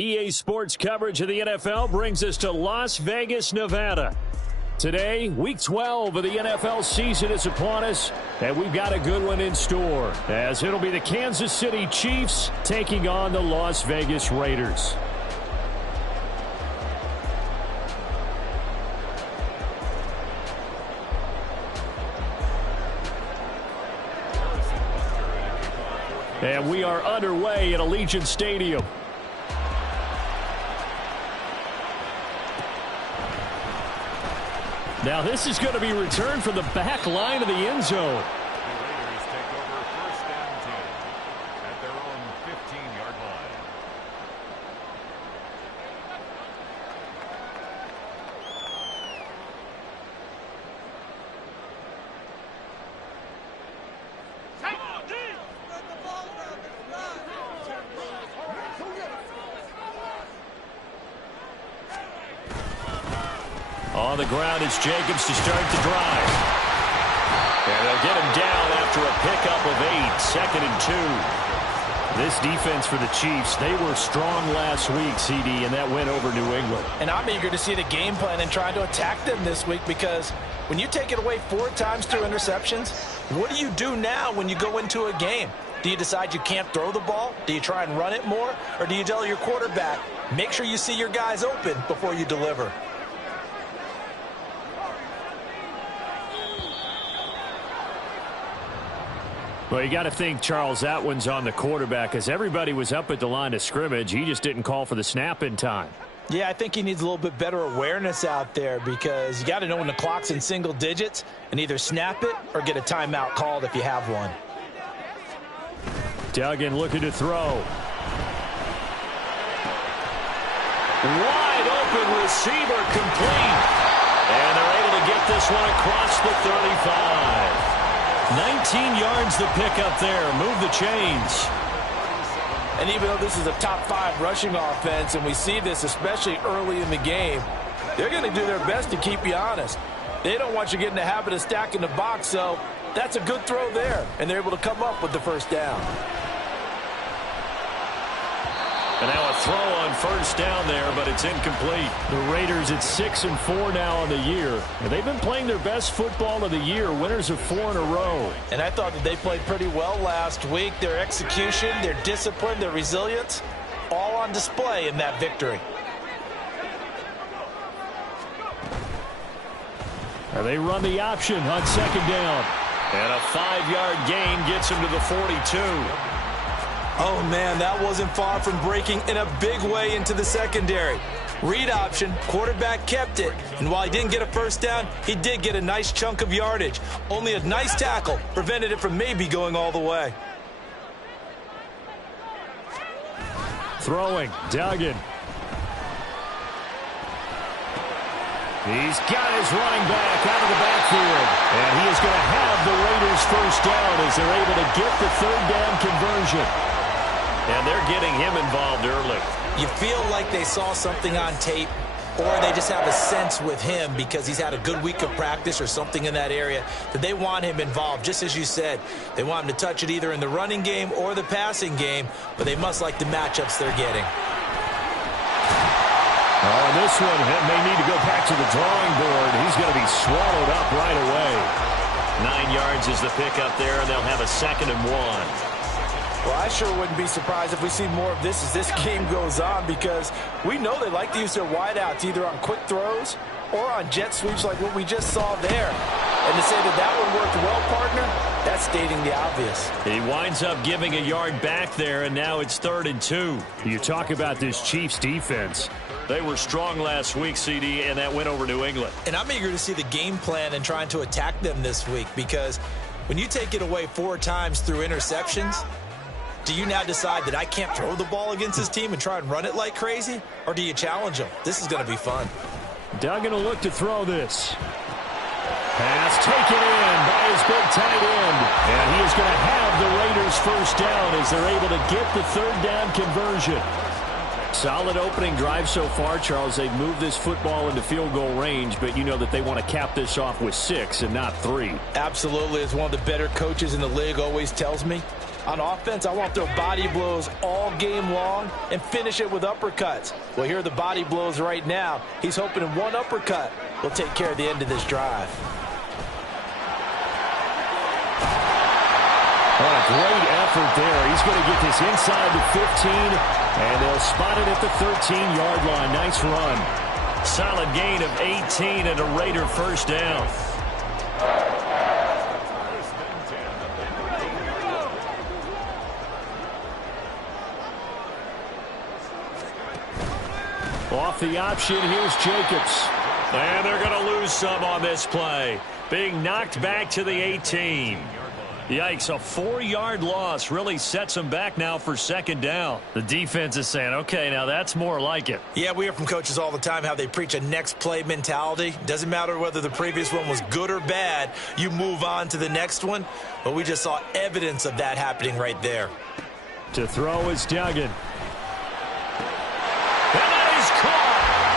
EA Sports coverage of the NFL brings us to Las Vegas, Nevada. Today, Week 12 of the NFL season is upon us, and we've got a good one in store, as it'll be the Kansas City Chiefs taking on the Las Vegas Raiders. And we are underway at Allegiant Stadium. Now this is going to be returned from the back line of the end zone. The Raiders take over first down 10 at their own 15-yard line. On the ground is Jacobs to start the drive. And they'll get him down after a pickup of 8, 2nd and 2. This defense for the Chiefs, they were strong last week, CD, and that went over New England. And I'm eager to see the game plan and trying to attack them this week, because when you take it away 4 times through interceptions, what do you do now when you go into a game? Do you decide you can't throw the ball? Do you try and run it more? Or do you tell your quarterback, make sure you see your guys open before you deliver? Well, you got to think, Charles, that one's on the quarterback, as everybody was up at the line of scrimmage. He just didn't call for the snap in time. Yeah, I think he needs a little bit better awareness out there, because you got to know when the clock's in single digits and either snap it or get a timeout called if you have one. Duggan looking to throw. Wide open receiver, complete. And they're able to get this one across the 35. 19 yards the pickup there. Move the chains. And even though this is a top 5 rushing offense, and we see this especially early in the game, they're going to do their best to keep you honest. They don't want you getting the habit of stacking the box, so that's a good throw there, and they're able to come up with the first down. And now a throw on first down there, but it's incomplete. The Raiders at 6-4 now on the year. And they've been playing their best football of the year, winners of 4 in a row. And I thought that they played pretty well last week. Their execution, their discipline, their resilience, all on display in that victory. And they run the option on second down. And a 5-yard gain gets him to the 42. Oh, man, that wasn't far from breaking in a big way into the secondary. Read option, quarterback kept it. And while he didn't get a first down, he did get a nice chunk of yardage. Only a nice tackle prevented it from maybe going all the way. Throwing, Duggan. He's got his running back out of the backfield. And he is going to have the Raiders first down as they're able to get the third down conversion. And they're getting him involved early. You feel like they saw something on tape, or they just have a sense with him because he's had a good week of practice or something in that area that they want him involved. Just as you said, they want him to touch it either in the running game or the passing game, but they must like the matchups they're getting. Oh, and this one may need to go back to the drawing board. He's going to be swallowed up right away. 9 yards is the pickup there, and they'll have a 2nd and 1. Well, I sure wouldn't be surprised if we see more of this as this game goes on, because we know they like to use their wideouts either on quick throws or on jet sweeps like what we just saw there. And to say that that one worked well, partner, that's stating the obvious. He winds up giving a yard back there, and now it's 3rd and 2. You talk about this Chiefs defense. They were strong last week, CD, and that went over New England. And I'm eager to see the game plan and trying to attack them this week, because when you take it away 4 times through interceptions, do you now decide that I can't throw the ball against this team and try and run it like crazy? Or do you challenge them? This is going to be fun. Duggan will look to throw this. Pass taken in by his big tight end. And he is going to have the Raiders first down as they're able to get the third down conversion. Solid opening drive so far, Charles. They've moved this football into field goal range, but you know that they want to cap this off with 6 and not 3. Absolutely. As one of the better coaches in the league always tells me, On offense, I want to throw body blows all game long and finish it with uppercuts. Well, here are the body blows right now. He's hoping in one uppercut will take care of the end of this drive. What a great effort there. He's going to get this inside the 15, and they'll spot it at the 13-yard line. Nice run. Solid gain of 18 and a Raider first down. Off the option, here's Jacobs. And they're going to lose some on this play. Being knocked back to the 18. Yikes, a 4-yard loss really sets them back now for second down. The defense is saying, okay, now that's more like it. Yeah, we hear from coaches all the time how they preach a next play mentality. Doesn't matter whether the previous one was good or bad, you move on to the next one. But we just saw evidence of that happening right there. To throw is Duggan. And that is caught.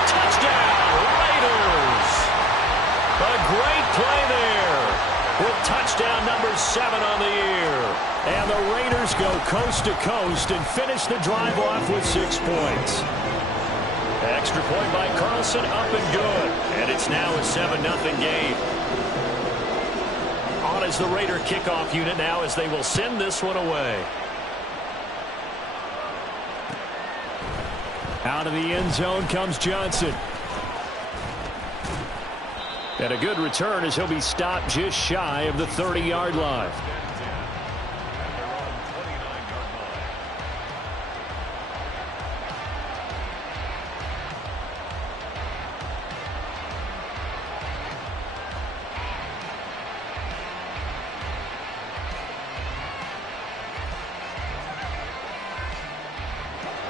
Touchdown, Raiders. A great play there with touchdown number 7 on the year. And the Raiders go coast to coast and finish the drive off with 6 points. Extra point by Carlson, up and good. And it's now a 7-0 game. On as the Raider kickoff unit now as they will send this one away. Out of the end zone comes Johnson. And a good return as he'll be stopped just shy of the 30-yard line.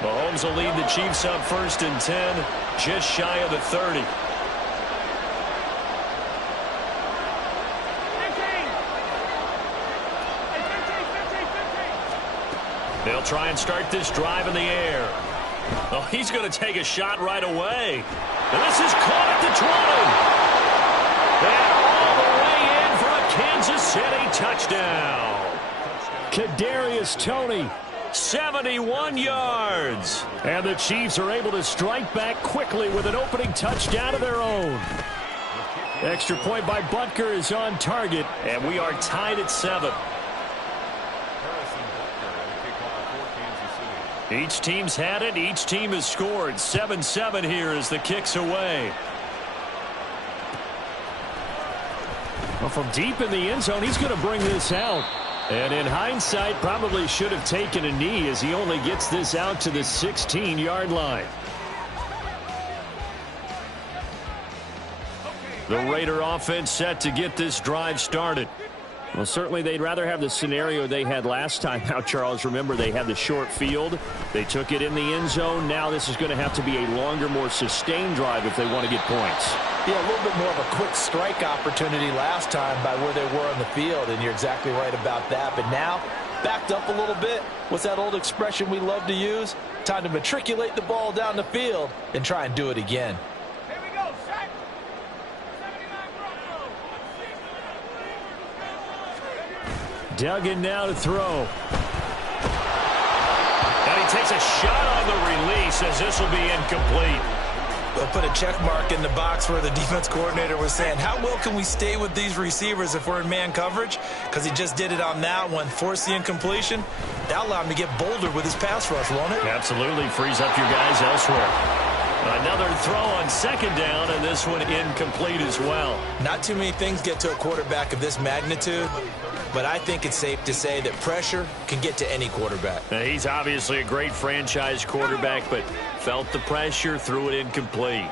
Mahomes will lead the Chiefs up 1st and 10, just shy of the 30. They'll try and start this drive in the air. Oh, he's going to take a shot right away. And this is caught at the 20. And all the way in for a Kansas City touchdown. Kadarius Toney, 71 yards. And the Chiefs are able to strike back quickly with an opening touchdown of their own. Extra point by Butker is on target, and we are tied at 7. Each team's had it. Each team has scored. 7-7 here as the kick's away. Well, from deep in the end zone, he's going to bring this out. And in hindsight, probably should have taken a knee as he only gets this out to the 16-yard line. The Raider offense set to get this drive started. Well, certainly they'd rather have the scenario they had last time out, Charles. Remember, they had the short field. They took it in the end zone. Now this is going to have to be a longer, more sustained drive if they want to get points. Yeah, a little bit more of a quick strike opportunity last time by where they were on the field, and you're exactly right about that. But now, backed up a little bit. What's that old expression we love to use? Time to matriculate the ball down the field and try and do it again. Duggan now to throw. And he takes a shot on the release as this will be incomplete. They'll put a check mark in the box where the defense coordinator was saying, how well can we stay with these receivers if we're in man coverage? Because he just did it on that one, forced the incompletion. That'll allow him to get bolder with his pass rush, won't it? Absolutely. Frees up your guys elsewhere. Another throw on 2nd down, and this one incomplete as well. Not too many things get to a quarterback of this magnitude, but I think it's safe to say that pressure can get to any quarterback. Now, he's obviously a great franchise quarterback, but felt the pressure, threw it incomplete.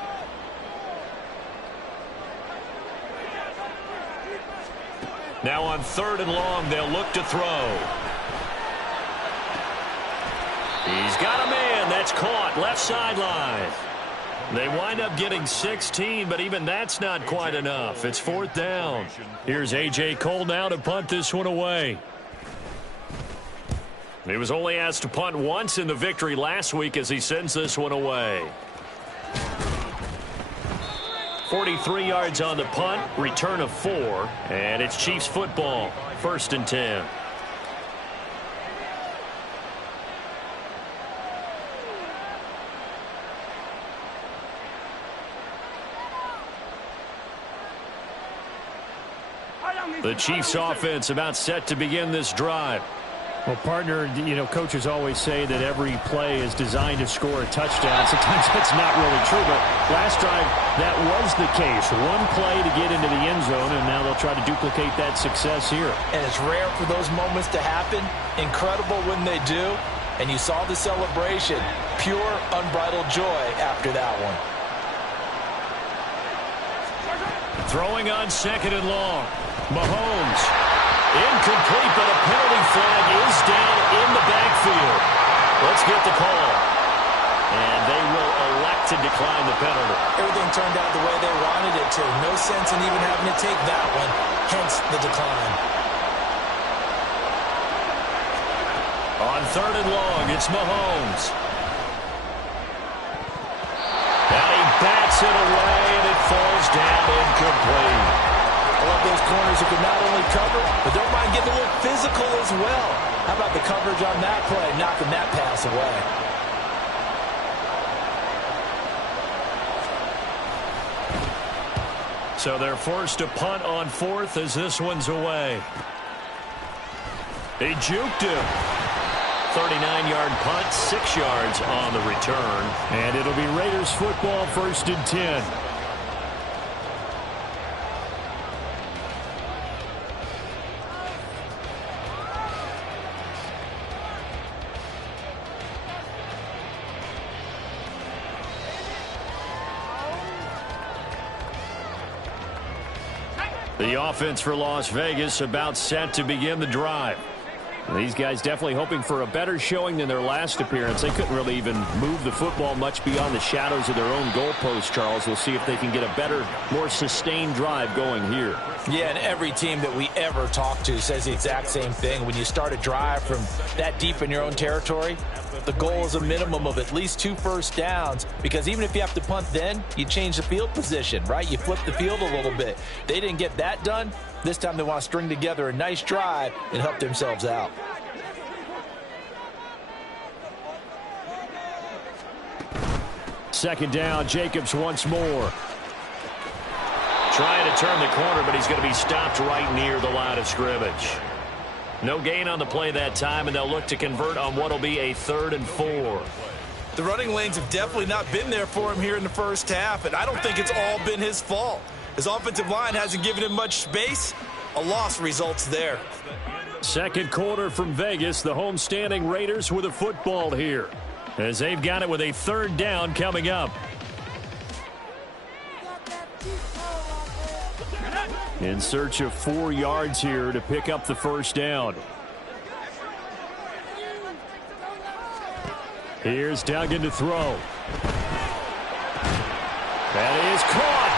Now on 3rd and long, they'll look to throw. He's got a man. That's caught. Left sideline. They wind up getting 16, but even that's not quite enough. It's 4th down. Here's A.J. Cole now to punt this one away. He was only asked to punt once in the victory last week as he sends this one away. 43 yards on the punt, return of 4, and it's Chiefs football, 1st and 10. The Chiefs offense about set to begin this drive. Well, partner, you know, coaches always say that every play is designed to score a touchdown. Sometimes that's not really true, but last drive, that was the case. One play to get into the end zone, and now they'll try to duplicate that success here. And it's rare for those moments to happen. Incredible when they do. And you saw the celebration. Pure, unbridled joy after that one. Throwing on 2nd and long. Mahomes. Incomplete, but a penalty flag is down in the backfield. Let's get the call. And they will elect to decline the penalty. Everything turned out the way they wanted it to. No sense in even having to take that one, hence the decline. On 3rd and long, it's Mahomes. And he bats it away, and it falls down incomplete. I love those corners who can not only cover, but don't mind getting a little physical as well. How about the coverage on that play, knocking that pass away? So they're forced to punt on 4th as this one's away. They juked him. 39-yard punt, 6 yards on the return. And it'll be Raiders football, 1st and 10. The offense for Las Vegas about set to begin the drive. These guys definitely hoping for a better showing than their last appearance. They couldn't really even move the football much beyond the shadows of their own goalpost, Charles. We'll see if they can get a better, more sustained drive going here. Yeah, and every team that we ever talk to says the exact same thing. When you start a drive from that deep in your own territory, the goal is a minimum of at least 2 first downs, because even if you have to punt then, you change the field position, right? You flip the field a little bit. They didn't get that done. This time they want to string together a nice drive and help themselves out. Second down, Jacobs once more. Trying to turn the corner, but he's going to be stopped right near the line of scrimmage. No gain on the play that time, and they'll look to convert on what will be a 3rd and 4. The running lanes have definitely not been there for him here in the first half, and I don't think it's all been his fault. His offensive line hasn't given him much space. A loss results there. Second quarter from Vegas. The home-standing Raiders with a football here, as they've got it with a 3rd down coming up. In search of 4 yards here to pick up the first down. Here's Duggan to throw. That is caught.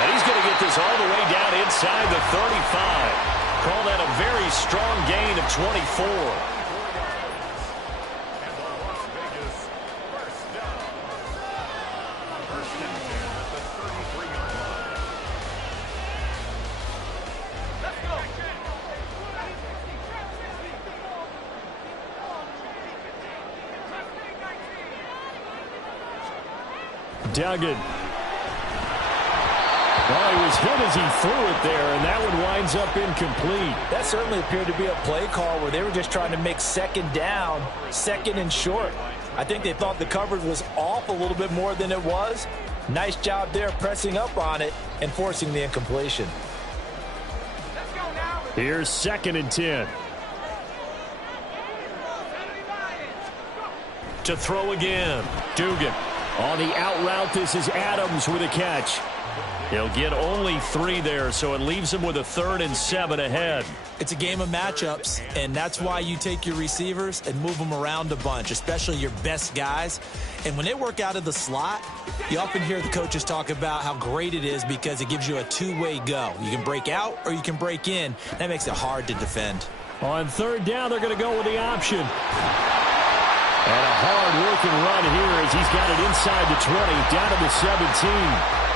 And he's going to get this all the way down inside the 35. Call that a very strong gain of 24. Duggan. Well, he was hit as he threw it there, and that one winds up incomplete. That certainly appeared to be a play call where they were just trying to make 2nd down, 2nd and short. I think they thought the coverage was off a little bit more than it was. Nice job there pressing up on it and forcing the incompletion. Here's 2nd and 10. To throw again. Dugan. On the out route, this is Adams with a catch. He'll get only 3 there, so it leaves him with a 3rd and 7 ahead. It's a game of matchups, and that's why you take your receivers and move them around a bunch, especially your best guys. And when they work out of the slot, you often hear the coaches talk about how great it is because it gives you a two-way go. You can break out or you can break in. That makes it hard to defend. On 3rd down, they're going to go with the option. And a hard-working run here as he's got it inside the 20, down to the 17.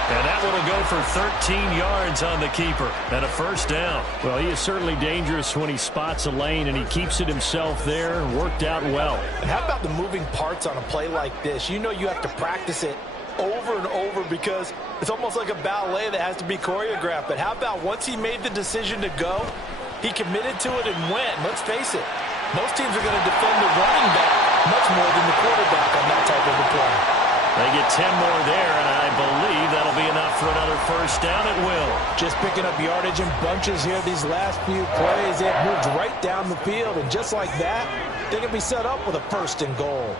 And that one will go for 13 yards on the keeper and a first down. Well, he is certainly dangerous when he spots a lane, and he keeps it himself there. Worked out well. And how about the moving parts on a play like this? You know you have to practice it over and over because it's almost like a ballet that has to be choreographed. But how about once he made the decision to go, he committed to it and went. Let's face it, most teams are going to defend the running back much more than the quarterback on that type of a play. They get 10 more there, and I believe that'll be enough for another first down at will. Just picking up yardage in bunches here these last few plays. It moved right down the field, and just like that, they can be set up with a first and goal.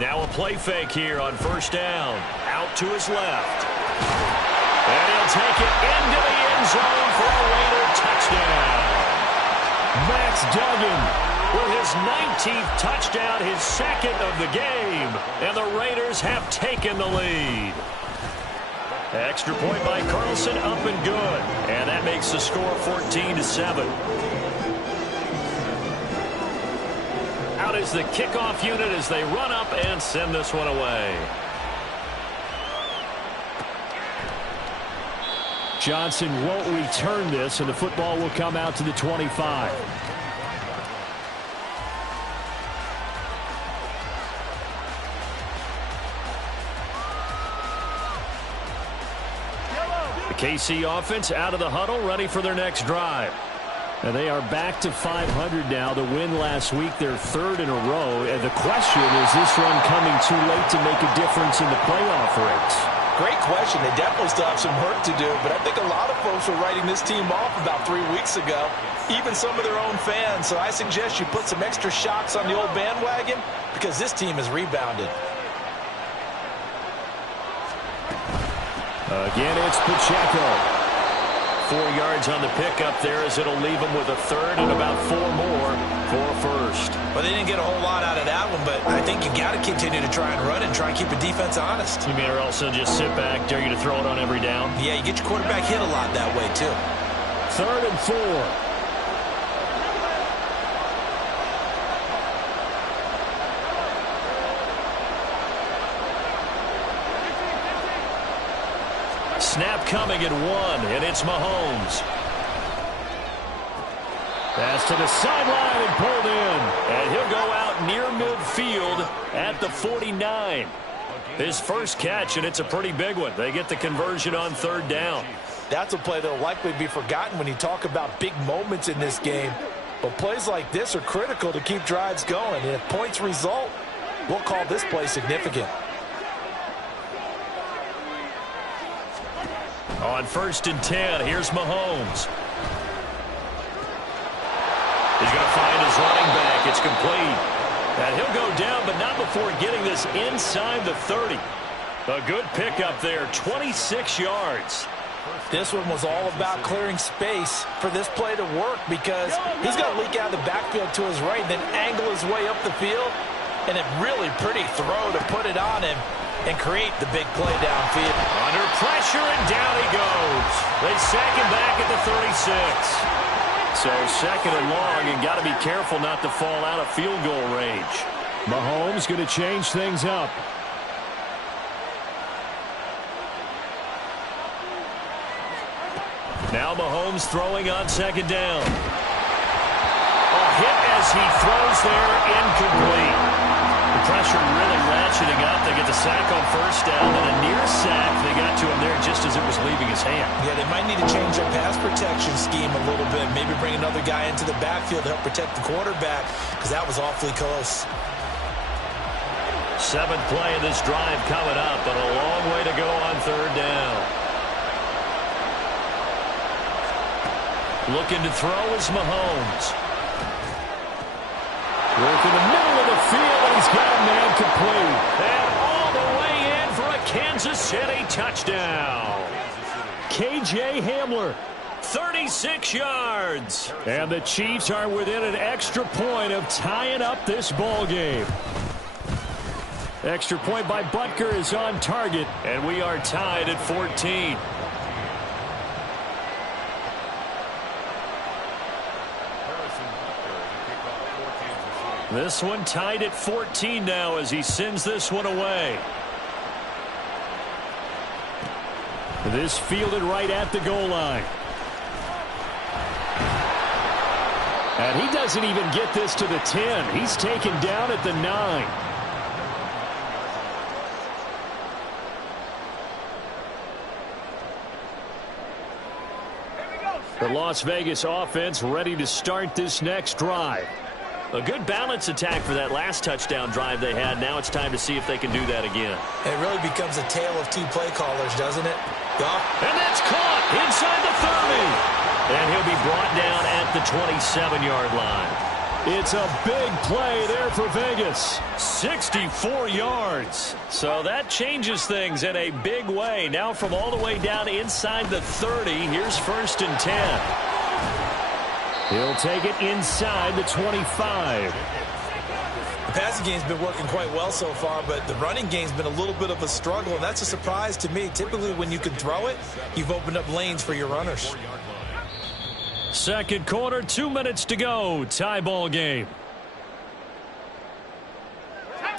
Now a play fake here on first down. Out to his left. And he'll take it into the end zone for a Raider touchdown. Max Duggan with his 19th touchdown, his second of the game. And the Raiders have taken the lead. Extra point by Carlson, up and good. And that makes the score 14-7. Out is the kickoff unit as they run up and send this one away. Johnson won't return this, and the football will come out to the 25. The KC offense out of the huddle, ready for their next drive. And they are back to 500 now. The win last week, their third in a row. And the question, is this run coming too late to make a difference in the playoff race? Great question. They definitely still have some work to do, but I think a lot of folks were writing this team off about 3 weeks ago, even some of their own fans. So I suggest you put some extra shocks on the old bandwagon because this team has rebounded. Again, it's Pacheco. 4 yards on the pickup there as it'll leave them with a third and about 4 more for first. Well, they didn't get a whole lot out of that one, but I think you got to continue to try and run and try and keep the defense honest. You mean or else they'll just sit back, dare you to throw it on every down? Yeah, you get your quarterback hit a lot that way, too. 3rd and 4. Snap coming at 1, and it's Mahomes. Pass to the sideline and pulled in. And he'll go out near midfield at the 49. His first catch, and it's a pretty big one. They get the conversion on 3rd down. That's a play that will likely be forgotten when you talk about big moments in this game. But plays like this are critical to keep drives going. And if points result, we'll call this play significant. On 1st and 10, here's Mahomes. He's going to find his running back. It's complete. And he'll go down, but not before getting this inside the 30. A good pickup there, 26 yards. This one was all about clearing space for this play to work because he's got to leak out of the backfield to his right, then angle his way up the field. And a really pretty throw to put it on him and create the big play downfield. Under pressure, and down he goes. They sack him back at the 36. So 2nd and long, and got to be careful not to fall out of field goal range. Mahomes going to change things up. Now Mahomes throwing on 2nd down. A hit as he throws there, incomplete. The pressure really ratcheting up. They get the sack on 1st down, and a near sack. They got to him there just as it was leaving his hand. Yeah, they might need to change their pass protection scheme a little bit. Maybe bring another guy into the backfield to help protect the quarterback because that was awfully close. 7th play of this drive coming up, but a long way to go on 3rd down. Looking to throw is Mahomes. Work in the middle of the field, and he's got a man complete. And all the way in for a Kansas City touchdown. KJ Hamler. 36 yards. And the Chiefs are within an extra point of tying up this ball game. Extra point by Butker is on target. And we are tied at 14. This one tied at 14 now as he sends this one away. This fielded right at the goal line. And he doesn't even get this to the 10. He's taken down at the 9. The Las Vegas offense ready to start this next drive. A good balance attack for that last touchdown drive they had. Now it's time to see if they can do that again. It really becomes a tale of two play callers, doesn't it? And that's caught inside the 30. And he'll be brought down at the 27-yard line. It's a big play there for Vegas. 64 yards. So that changes things in a big way. Now from all the way down inside the 30, here's 1st and 10. He'll take it inside the 25. The passing game's been working quite well so far, but the running game's been a little bit of a struggle, and that's a surprise to me. Typically, when you can throw it, you've opened up lanes for your runners. Second quarter, 2 minutes to go. Tie ball game.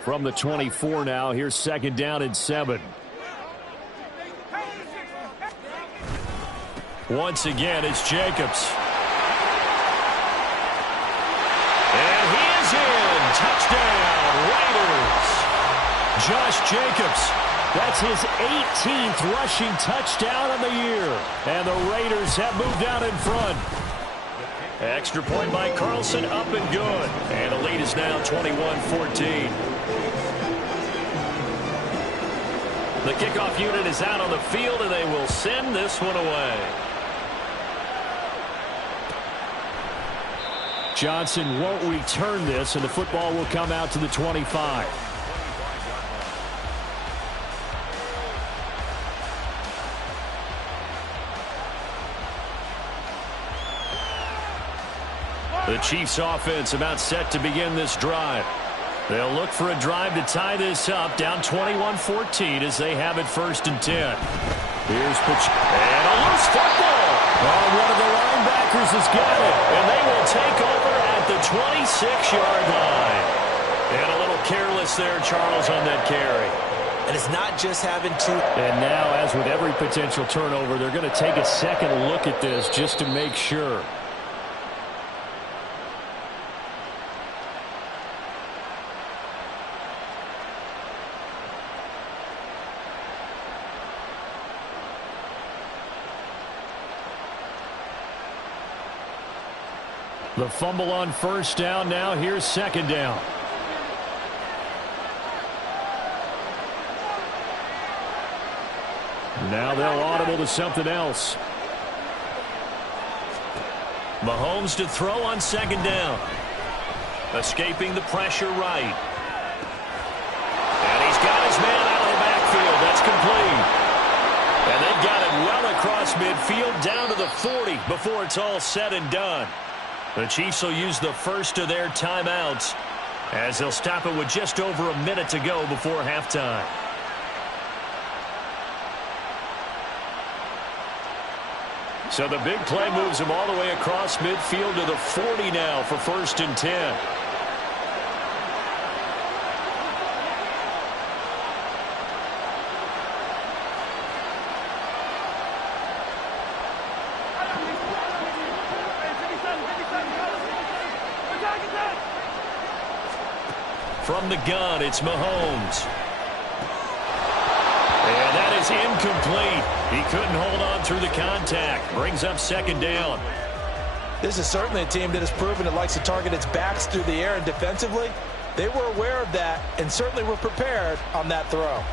From the 24 now, here's 2nd down and 7. Once again, it's Jacobs. And he is in. Touchdown, Raiders. Josh Jacobs. That's his 18th rushing touchdown of the year. And the Raiders have moved out in front. Extra point by Carlson, up and good. And the lead is now 21-14. The kickoff unit is out on the field, and they will send this one away. Johnson won't return this, and the football will come out to the 25. The Chiefs offense about set to begin this drive. They'll look for a drive to tie this up, down 21-14 as they have it 1st and 10. Here's and a loose football. Oh, one of the linebackers has got it, and they will take over at the 26-yard line. And a little careless there, Charles, on that carry. And it's not just having to. And now, as with every potential turnover, they're going to take a second look at this just to make sure. The fumble on 1st down. Now here's 2nd down. Now they'll audible to something else. Mahomes to throw on 2nd down. Escaping the pressure right. And he's got his man out of the backfield. That's complete. And they've got it well across midfield down to the 40 before it's all said and done. The Chiefs will use the first of their timeouts as they'll stop it with just over a minute to go before halftime. So the big play moves them all the way across midfield to the 40 now for 1st and 10. From the gun, it's Mahomes. And that is incomplete. He couldn't hold on through the contact. Brings up 2nd down. This is certainly a team that has proven it likes to target its backs through the air, and defensively, they were aware of that and certainly were prepared on that throw.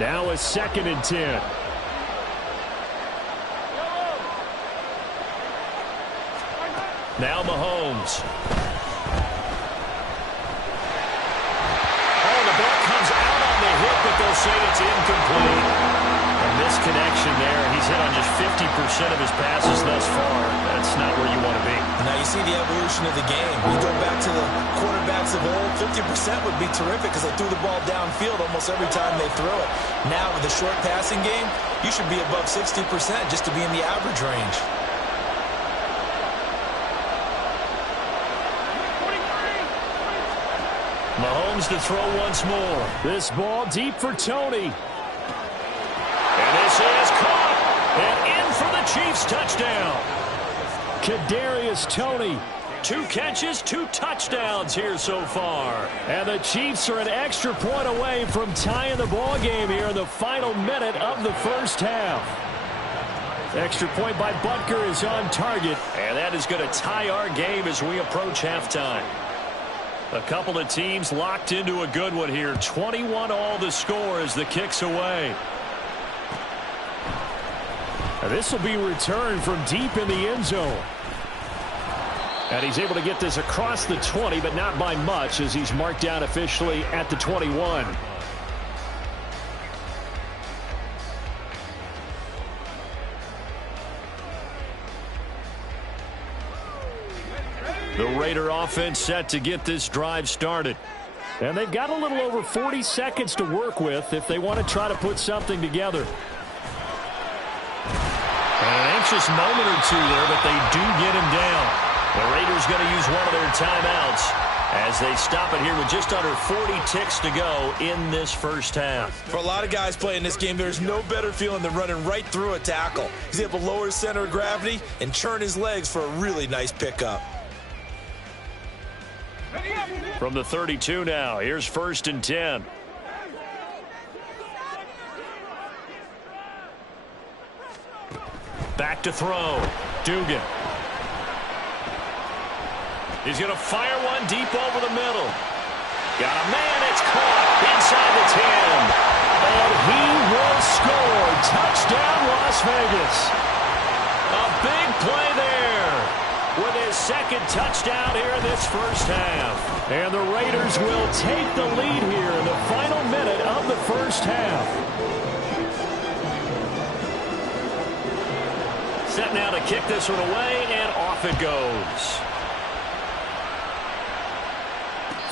Now a 2nd and 10. Now Mahomes. But they'll say it's incomplete. A misconnection there. He's hit on just 50% of his passes thus far. That's not where you want to be. Now you see the evolution of the game. You go back to the quarterbacks of old, 50% would be terrific because they threw the ball downfield almost every time they threw it. Now with the short passing game, you should be above 60% just to be in the average range. Mahomes to throw once more. This ball deep for Tony. And this is caught. And in for the Chiefs touchdown. Kadarius Toney. 2 catches, 2 touchdowns here so far. And the Chiefs are an extra point away from tying the ball game here in the final minute of the first half. Extra point by Butker is on target, and that is going to tie our game as we approach halftime. A couple of teams locked into a good one here. 21-all the score as the kick's away. And this will be returned from deep in the end zone. And he's able to get this across the 20, but not by much as he's marked down officially at the 21. The Raider offense set to get this drive started. And they've got a little over 40 seconds to work with if they want to try to put something together. And an anxious moment or two there, but they do get him down. The Raiders going to use one of their timeouts as they stop it here with just under 40 ticks to go in this first half. For a lot of guys playing this game, there's no better feeling than running right through a tackle. He's able to lower his center of gravity and churn his legs for a really nice pickup. From the 32 now, here's 1st and 10. Back to throw. Dugan. He's going to fire one deep over the middle. Got a man. It's caught inside the 10. And he will score. Touchdown, Las Vegas. A big play there with his 2nd touchdown here in this first half. And the Raiders will take the lead here in the final minute of the first half. Set now to kick this one away, and off it goes.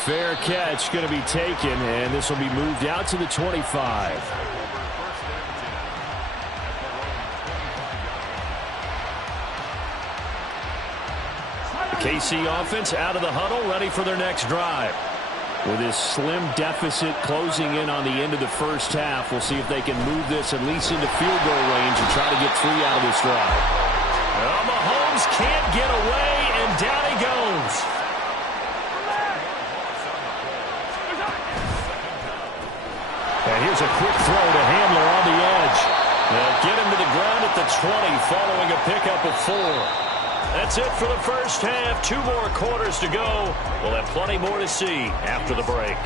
Fair catch going to be taken, and this will be moved out to the 25. KC offense out of the huddle, ready for their next drive. With this slim deficit closing in on the end of the first half, we'll see if they can move this at least into field goal range and try to get 3 out of this drive. Well, Mahomes can't get away, and down he goes. And here's a quick throw to Hamler on the edge. They'll get him to the ground at the 20 following a pickup of 4. That's it for the first half. 2 more quarters to go. We'll have plenty more to see after the break.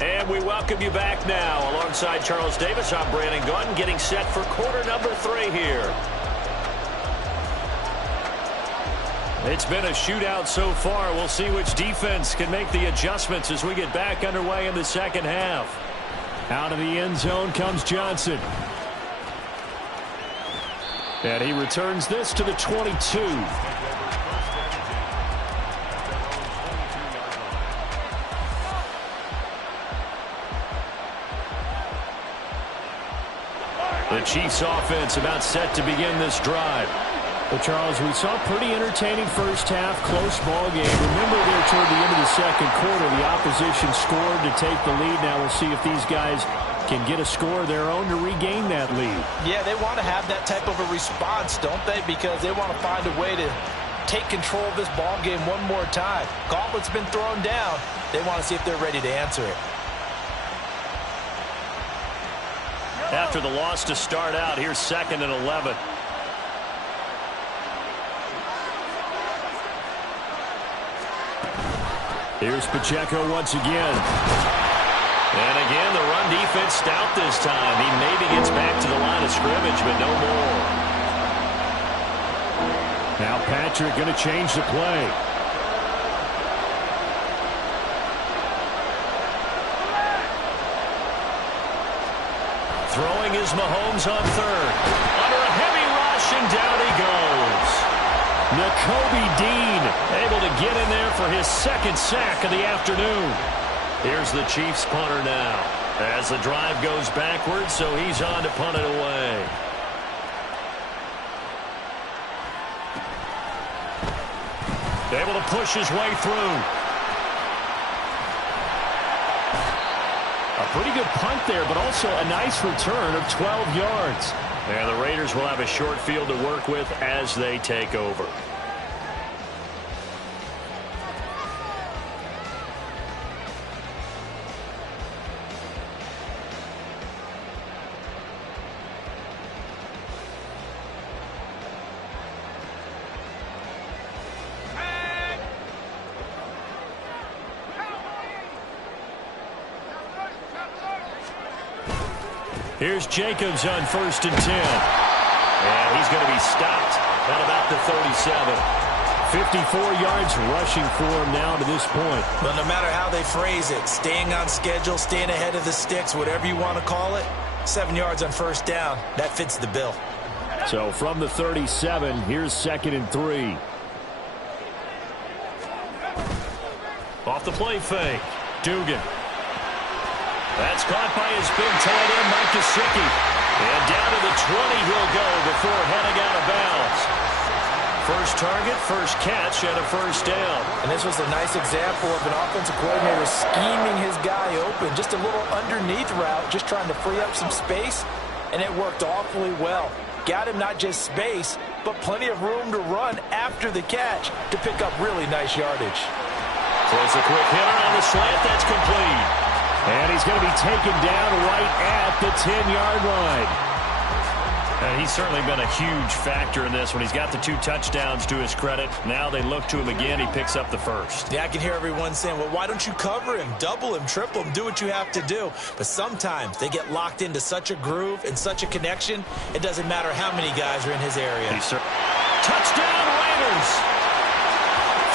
And we welcome you back now. Alongside Charles Davis, I'm Brandon Gunn, getting set for quarter number 3 here. It's been a shootout so far. We'll see which defense can make the adjustments as we get back underway in the second half. Out of the end zone comes Johnson. And he returns this to the 22. The Chiefs offense about set to begin this drive. Well, Charles, we saw a pretty entertaining first half, close ball game. Remember there toward the end of the second quarter, the opposition scored to take the lead. Now we'll see if these guys can get a score of their own to regain that lead. Yeah, they want to have that type of a response, don't they? Because they want to find a way to take control of this ball game one more time. Gauntlet's been thrown down. They want to see if they're ready to answer it. After the loss to start out, here's 2nd and 11. Here's Pacheco once again. And again, the run defense stout this time. He maybe gets back to the line of scrimmage, but no more. Now Patrick going to change the play. Throwing is Mahomes on 3rd. Under a heavy rush, and down he goes. Nakobe Dean able to get in there for his 2nd sack of the afternoon. Here's the Chiefs punter now as the drive goes backwards, so he's on to punt it away. Able to push his way through. Pretty good punt there, but also a nice return of 12 yards. And the Raiders will have a short field to work with as they take over. Here's Jacobs on 1st and 10. And he's going to be stopped at about the 37. 54 yards rushing for him now to this point. But no matter how they phrase it, staying on schedule, staying ahead of the sticks, whatever you want to call it, 7 yards on 1st down, that fits the bill. So from the 37, here's 2nd and 3. Off the play fake. Dugan. That's caught by his big tight end, Mike Gesicki. And down to the 20 he'll go before heading out of bounds. First target, first catch, and a 1st down. And this was a nice example of an offensive coordinator scheming his guy open. Just a little underneath route, just trying to free up some space, and it worked awfully well. Got him not just space, but plenty of room to run after the catch to pick up really nice yardage. Throws a quick hitter on the slant. That's complete. And he's going to be taken down right at the 10-yard line. And he's certainly been a huge factor in this when he's got the 2 touchdowns to his credit. Now they look to him again. He picks up the 1st. Yeah, I can hear everyone saying, well, why don't you cover him, double him, triple him, do what you have to do. But sometimes they get locked into such a groove and such a connection, it doesn't matter how many guys are in his area. Touchdown Raiders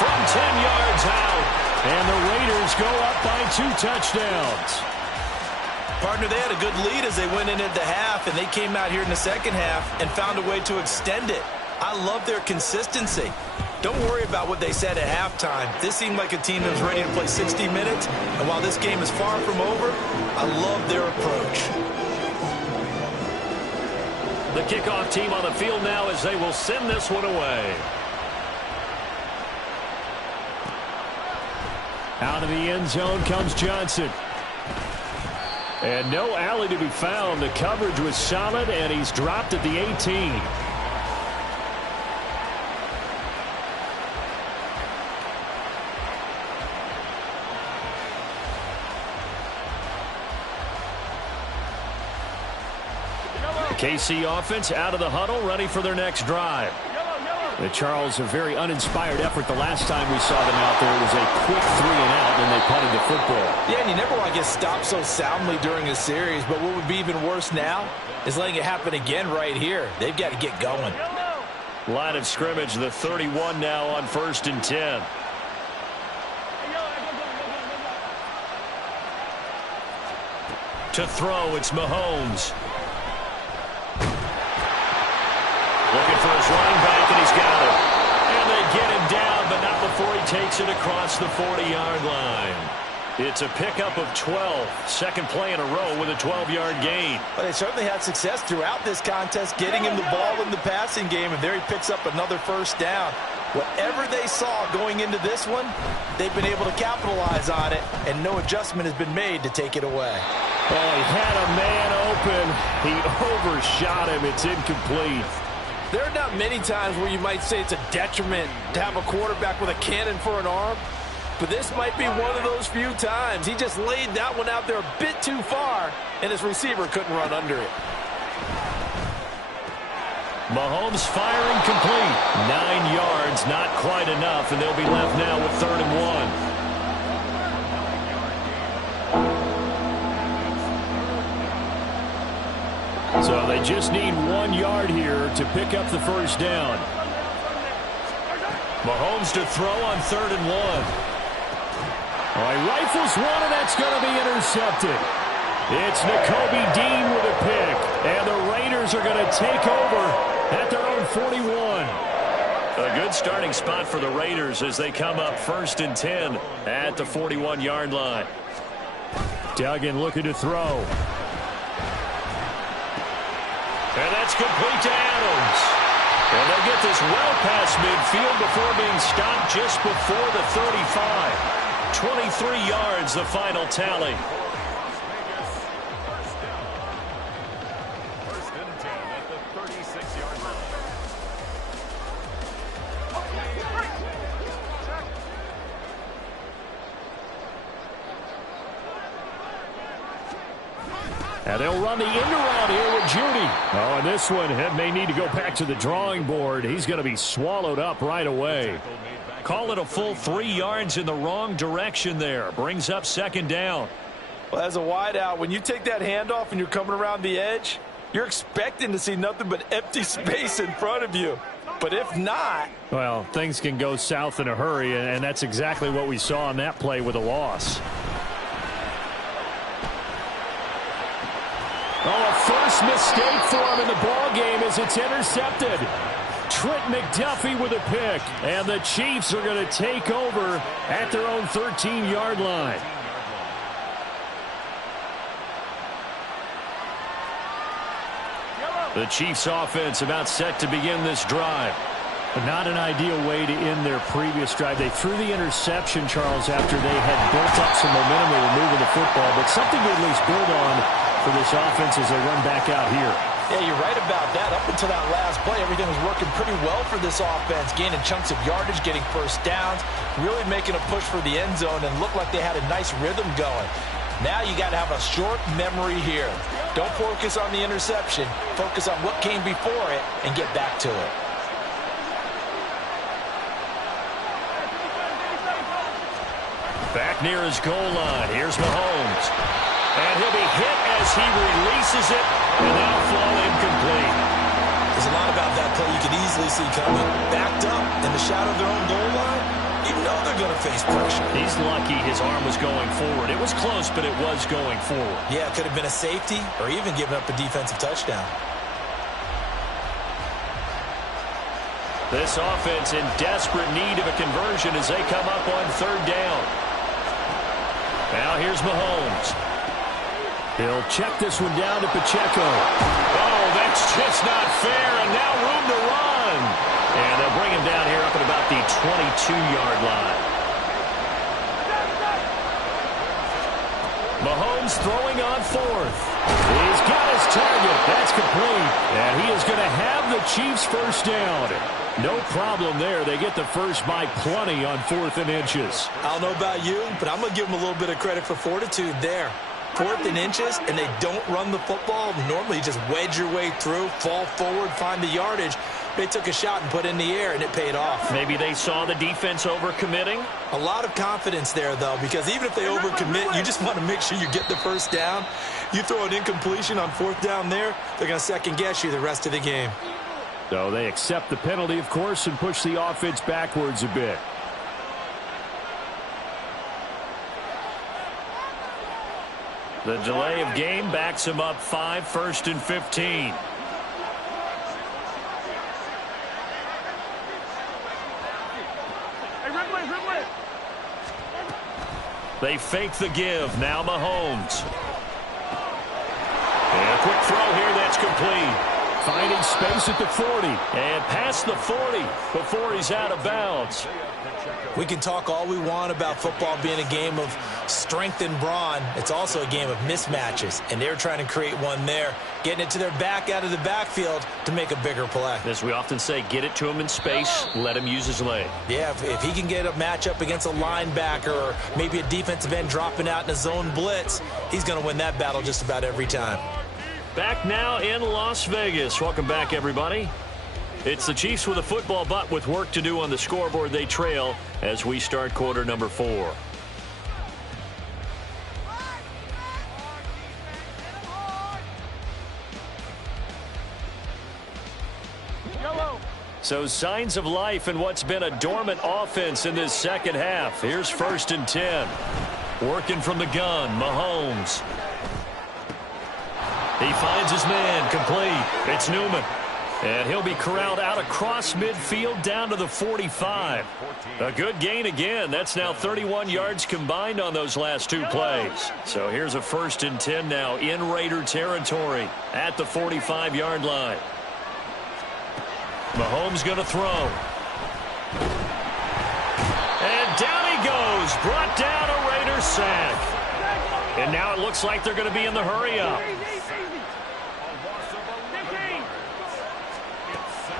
from 10 yards out. And the Raiders go up by 2 touchdowns. Partner, they had a good lead as they went into the half, and they came out here in the second half and found a way to extend it. I love their consistency. Don't worry about what they said at halftime. This seemed like a team that was ready to play 60 minutes, and while this game is far from over, I love their approach. The kickoff team on the field now as they will send this one away. Out of the end zone comes Johnson. And no alley to be found. The coverage was solid, and he's dropped at the 18. KC offense out of the huddle, ready for their next drive. Charles, a very uninspired effort the last time we saw them out there. It was a quick 3 and out, and they punted the football. Yeah, and you never want to get stopped so soundly during a series, but what would be even worse now is letting it happen again right here. They've got to get going. Line of scrimmage, the 31 now on 1st and 10. To throw, it's Mahomes. Looking for his running back, and he's got it. And they get him down, but not before he takes it across the 40-yard line. It's a pickup of 12. Second play in a row with a 12-yard gain. But they certainly had success throughout this contest, getting him the ball in the passing game, and there he picks up another 1st down. Whatever they saw going into this one, they've been able to capitalize on it, and no adjustment has been made to take it away. Well, he had a man open. He overshot him. It's incomplete. There are not many times where you might say it's a detriment to have a quarterback with a cannon for an arm, but this might be one of those few times. He just laid that one out there a bit too far, and his receiver couldn't run under it. Mahomes firing complete. 9 yards, not quite enough, and they'll be left now with 3rd and 1. So they just need 1 yard here to pick up the 1st down. Mahomes to throw on 3rd and 1. All right, rifles one, and that's going to be intercepted. It's Nakobe Dean with a pick, and the Raiders are going to take over at their own 41. A good starting spot for the Raiders as they come up 1st and 10 at the 41-yard line. Duggan looking to throw. And that's complete to Adams. And they'll get this well past midfield before being stopped just before the 35. 23 yards, the final tally. And they'll run the end around here with Judy. Oh, and this one may need to go back to the drawing board. He's going to be swallowed up right away. Call it a full 3 yards in the wrong direction there. Brings up second down. Well, as a wideout, when you take that handoff and you're coming around the edge, you're expecting to see nothing but empty space in front of you. But if not... Well, things can go south in a hurry, and that's exactly what we saw on that play with a loss. Oh, a first mistake for him in the ball game as it's intercepted. Trent McDuffie with a pick, and the Chiefs are going to take over at their own 13-yard line. The Chiefs offense about set to begin this drive. But not an ideal way to end their previous drive. They threw the interception, Charles, after they had built up some momentum. They were moving the football, but something to at least build on for this offense as they run back out here. Yeah, you're right about that. Up until that last play, everything was working pretty well for this offense, gaining chunks of yardage, getting first downs, really making a push for the end zone, and looked like they had a nice rhythm going. Now you got to have a short memory here. Don't focus on the interception. Focus on what came before it and get back to it. Back near his goal line. Here's Mahomes. And he'll be hit as he releases it, and that'll fall incomplete. There's a lot about that play you could easily see coming. Backed up in the shadow of their own goal line. You know they're going to face pressure. He's lucky his arm was going forward. It was close, but it was going forward. Yeah, it could have been a safety or even given up a defensive touchdown. This offense in desperate need of a conversion as they come up on third down. Now here's Mahomes. He'll check this one down to Pacheco. Oh, that's just not fair, and now room to run. And they'll bring him down here up at about the 22-yard line. Mahomes throwing on fourth. He's got his target. That's complete. And he is going to have the Chiefs first down. No problem there. They get the first by plenty on 4th and inches. I don't know about you, but I'm going to give them a little bit of credit for fortitude there. 4th and inches, and they don't run the football. Normally, you just wedge your way through, fall forward, find the yardage. They took a shot and put it in the air, and it paid off. Maybe they saw the defense overcommitting. A lot of confidence there, though, because even if they overcommit, you just want to make sure you get the first down. You throw an incompletion on 4th down there, they're going to second-guess you the rest of the game. So they accept the penalty, of course, and push the offense backwards a bit. The delay of game backs him up 5, 1st and 15. They fake the give. Now Mahomes. And a quick throw here. That's complete. Finding space at the 40. And past the 40 before he's out of bounds. We can talk all we want about football being a game of strength and brawn. It's also a game of mismatches, and they're trying to create one there, getting it to their back out of the backfield to make a bigger play. As we often say, get it to him in space, let him use his leg. Yeah, if he can get a matchup against a linebacker or maybe a defensive end dropping out in a zone blitz, he's going to win that battle just about every time. Back now in Las Vegas. Welcome back, everybody. It's the Chiefs with a football, but with work to do on the scoreboard. They trail as we start quarter number 4. So signs of life in what's been a dormant offense in this second half. Here's 1st and 10. Working from the gun, Mahomes. He finds his man, complete. It's Newman. And he'll be corralled out across midfield down to the 45. A good gain again. That's now 31 yards combined on those last 2 plays. So here's a 1st and 10 now in Raider territory at the 45-yard line. Mahomes going to throw. And down he goes. Brought down a Raider sack. And now it looks like they're going to be in the hurry-up.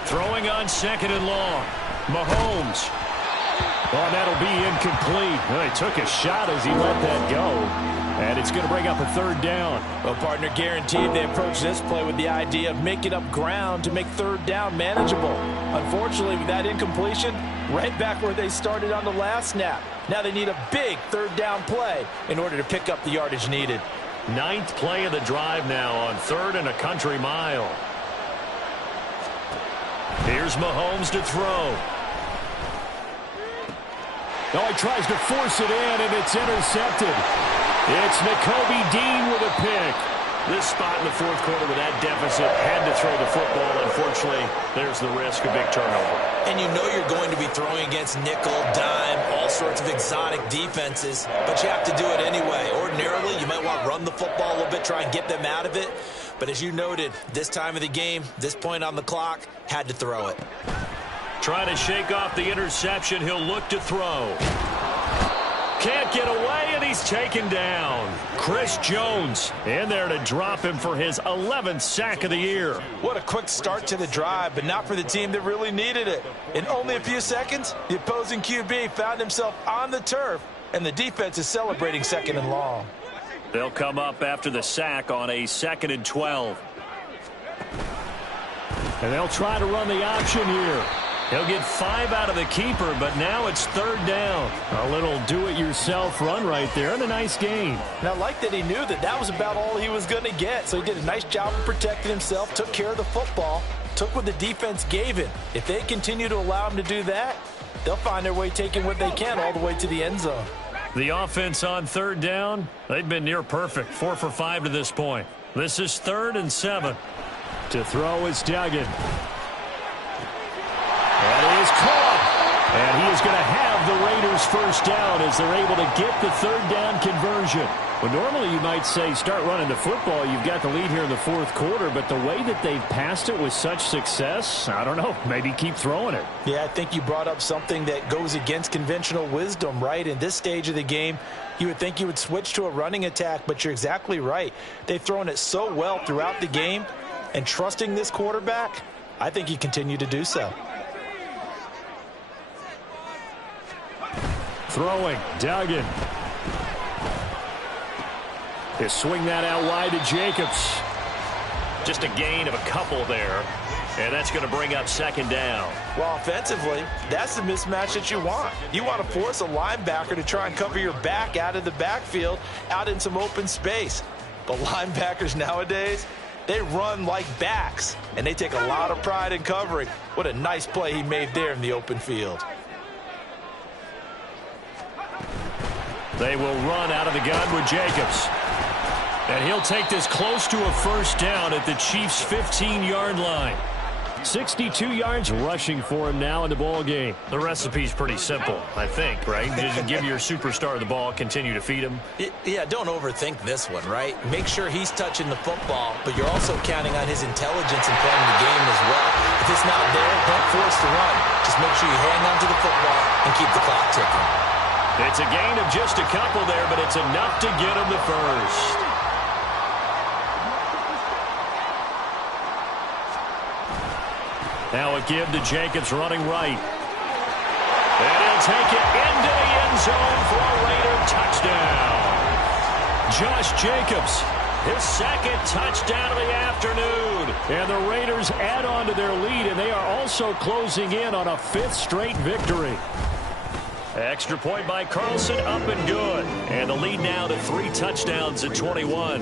Throwing on 2nd and long. Mahomes. Oh, that'll be incomplete. Well, he took a shot as he let that go. And it's going to bring up a third down. Well, partner, guaranteed they approach this play with the idea of making up ground to make third down manageable. Unfortunately, with that incompletion, right back where they started on the last snap. Now they need a big third down play in order to pick up the yardage needed. 9th play of the drive now on 3rd and a country mile. Here's Mahomes to throw. Oh, he tries to force it in, and it's intercepted. It's Nakobe Dean with a pick. This spot in the 4th quarter with that deficit, had to throw the football. Unfortunately, there's the risk of big turnover. And you know you're going to be throwing against nickel, dime, all sorts of exotic defenses, but you have to do it anyway. Ordinarily, you might want to run the football a little bit, try and get them out of it. But as you noted, this time of the game, this point on the clock, had to throw it. Trying to shake off the interception. He'll look to throw. Can't get away, and he's taken down. Chris Jones in there to drop him for his 11th sack of the year. What a quick start to the drive, but not for the team that really needed it. In only a few seconds, the opposing QB found himself on the turf, and the defense is celebrating 2nd and long. They'll come up after the sack on a 2nd and 12. And they'll try to run the option here. He'll get 5 out of the keeper, but now it's 3rd down. A little do-it-yourself run right there, and a nice gain. And I like that he knew that that was about all he was going to get, so he did a nice job of protecting himself, took care of the football, took what the defense gave him. If they continue to allow him to do that, they'll find their way taking what they can all the way to the end zone. The offense on 3rd down, they've been near perfect, 4 for 5 to this point. This is 3rd and 7. To throw is Duggan. That is caught. And he is going to have the Raiders first down as they're able to get the 3rd down conversion. Well, normally you might say start running the football. You've got the lead here in the 4th quarter, but the way that they've passed it with such success, I don't know, maybe keep throwing it. Yeah, I think you brought up something that goes against conventional wisdom, right? In this stage of the game, you would think you would switch to a running attack, but you're exactly right. They've thrown it so well throughout the game, and trusting this quarterback, I think you continue to do so. Throwing, Duggan. They swing that out wide to Jacobs. Just a gain of a couple there. And that's going to bring up 2nd down. Well, offensively, that's the mismatch that you want. You want to force a linebacker to try and cover your back out of the backfield, out in some open space. But linebackers nowadays, they run like backs, and they take a lot of pride in covering. What a nice play he made there in the open field. They will run out of the gun with Jacobs. And he'll take this close to a first down at the Chiefs' 15-yard line. 62 yards rushing for him now in the ball game. The recipe's pretty simple, I think, right? Just give your superstar the ball, continue to feed him. Yeah, don't overthink this one, right? Make sure he's touching the football, but you're also counting on his intelligence in playing the game as well. If it's not there, don't force the run. Just make sure you hang on to the football and keep the clock ticking. It's a gain of just a couple there, but it's enough to get him the first. Now a give to Jacobs running right. And he'll take it into the end zone for a Raider touchdown. Josh Jacobs, his 2nd touchdown of the afternoon. And the Raiders add on to their lead, and they are also closing in on a 5th straight victory. Extra point by Carlson, up and good. And the lead now to 3 touchdowns at 21.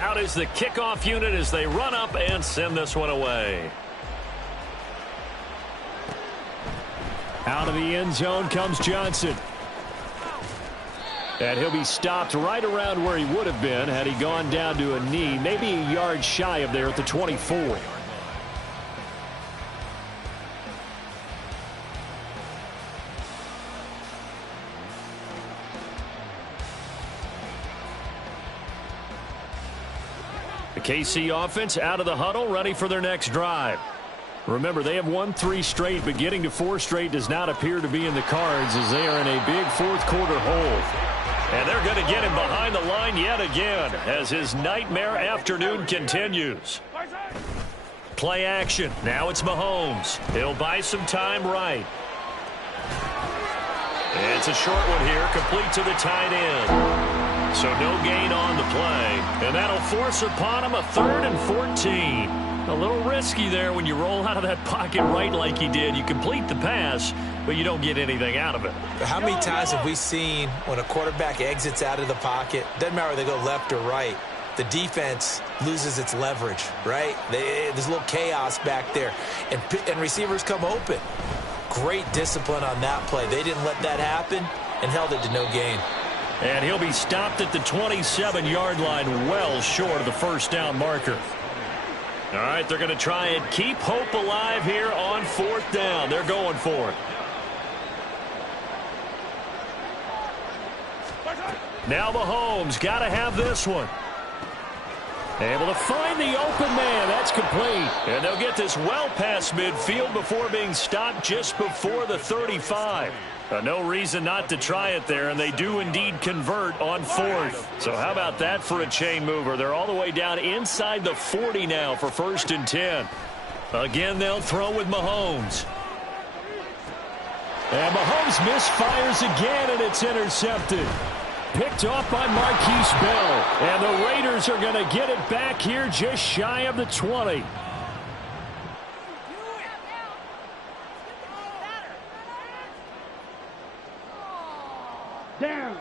Out is the kickoff unit as they run up and send this one away. Out of the end zone comes Johnson. And he'll be stopped right around where he would have been had he gone down to a knee, maybe a yard shy of there at the 24. The KC offense out of the huddle, ready for their next drive. Remember, they have won 3 straight, but getting to 4 straight does not appear to be in the cards as they are in a big 4th quarter hole. And they're going to get him behind the line yet again as his nightmare afternoon continues. Play action. Now it's Mahomes. He'll buy some time right. It's a short one here, complete to the tight end. So no gain on the play. And that'll force upon him a 3rd and 14. A little risky there when you roll out of that pocket right like he did. You complete the pass, but you don't get anything out of it. How many times have we seen when a quarterback exits out of the pocket, doesn't matter whether they go left or right, the defense loses its leverage, right? There's a little chaos back there, and receivers come open. Great discipline on that play. They didn't let that happen and held it to no gain. And he'll be stopped at the 27-yard line, well short of the first down marker. All right, they're going to try and keep hope alive here on 4th down. They're going for it. Now Mahomes got to have this one. Able to find the open man. That's complete. And they'll get this well past midfield before being stopped just before the 35. No reason not to try it there, and they do indeed convert on 4th. So how about that for a chain mover? They're all the way down inside the 40 now for 1st and 10. Again, they'll throw with Mahomes. And Mahomes misfires again, and it's intercepted. Picked off by Marquise Bell. And the Raiders are going to get it back here just shy of the 20. Down.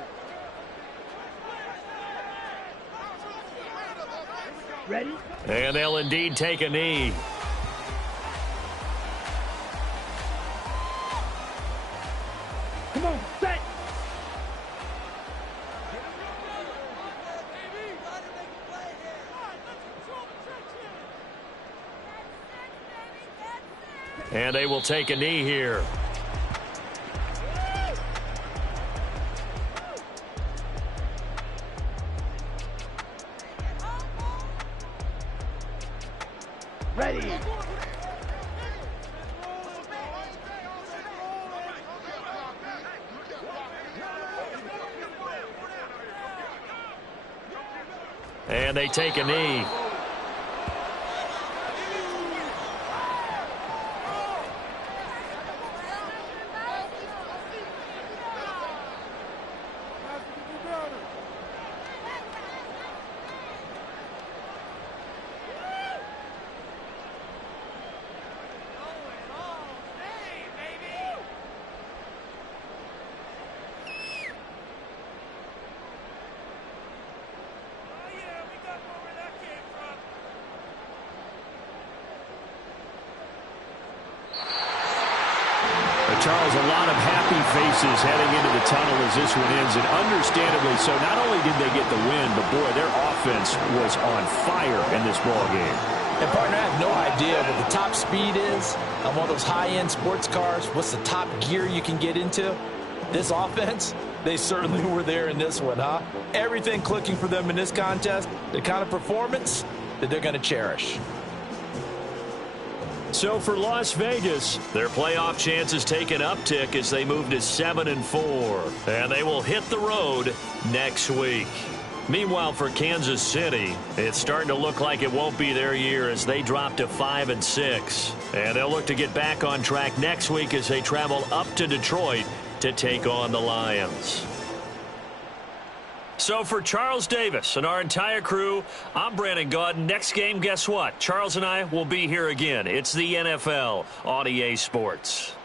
Ready? And they'll indeed take a knee. Come on, set. And they will take a knee here. Ready. And they take a knee. Charles, a lot of happy faces heading into the tunnel as this one ends, and understandably so. Not only did they get the win, but boy, their offense was on fire in this ball game. And partner, I have no idea what the top speed is on one of those high-end sports cars. What's the top gear you can get into? This offense, they certainly were there in this one, huh? Everything clicking for them in this contest, the kind of performance that they're going to cherish. So for Las Vegas, their playoff chances take an uptick as they move to 7-4. And they will hit the road next week. Meanwhile, for Kansas City, it's starting to look like it won't be their year as they drop to 5-6. And they'll look to get back on track next week as they travel up to Detroit to take on the Lions. So for Charles Davis and our entire crew, I'm Brandon Gaudin. Next game, guess what? Charles and I will be here again. It's the NFL on EA Sports.